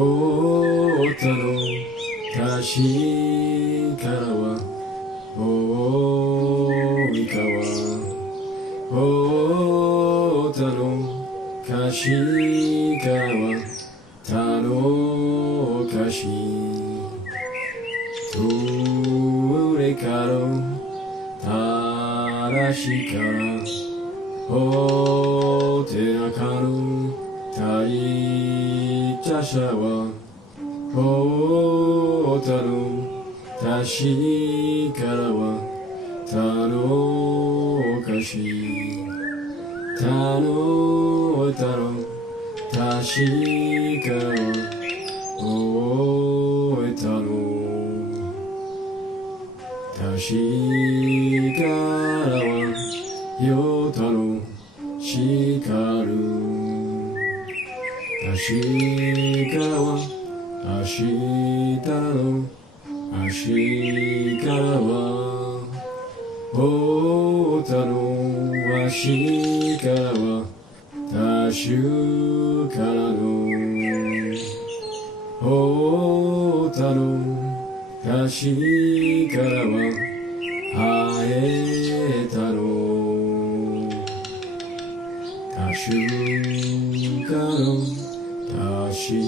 太田の橋からは大井川、太田の橋からは田の橋、それから田無からお寺かの大茶社は太田の橋からは田の橋、田の橋からは大田の橋からは与田のしかる、橋からは明日の橋からは太田の橋からは多州からの太田の橋からは生えたの多州からの確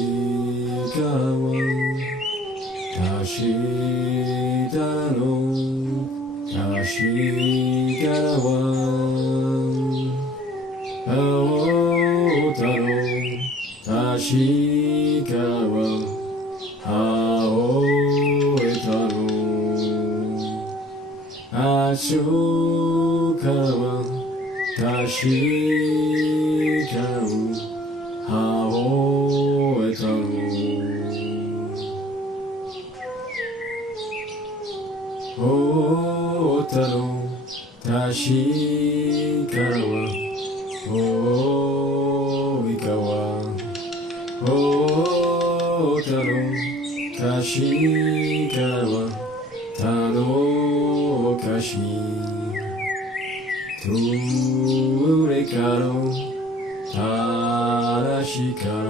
かは確かの確からは青田の確からは青枝のあしょからは確かの青枝の太田の橋からは大井川、太田の橋からは田の橋、それから田無から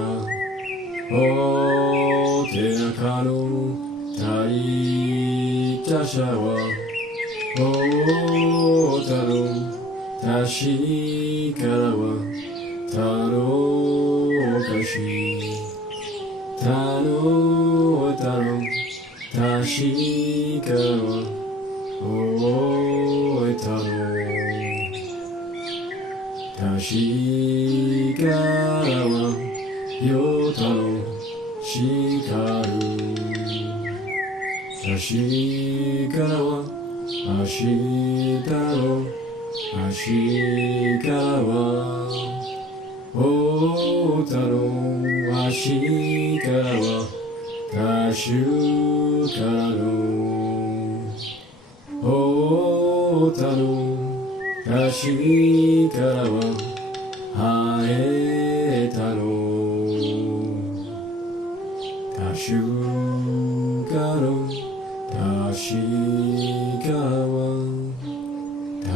お寺かの大茶社は太田の橋からは田の橋、田の橋からは大田の橋からは与田のしかる、橋からは明日の橋からは太田の橋からは多州からの太田の橋からは生えたの多州からの確かは確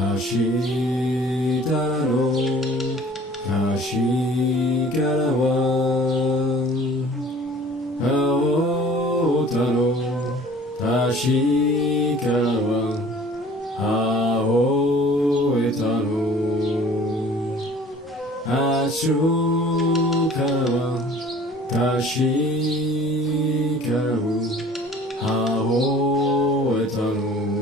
かの確からは青田の確からは青枝のあしょからは確かの青枝の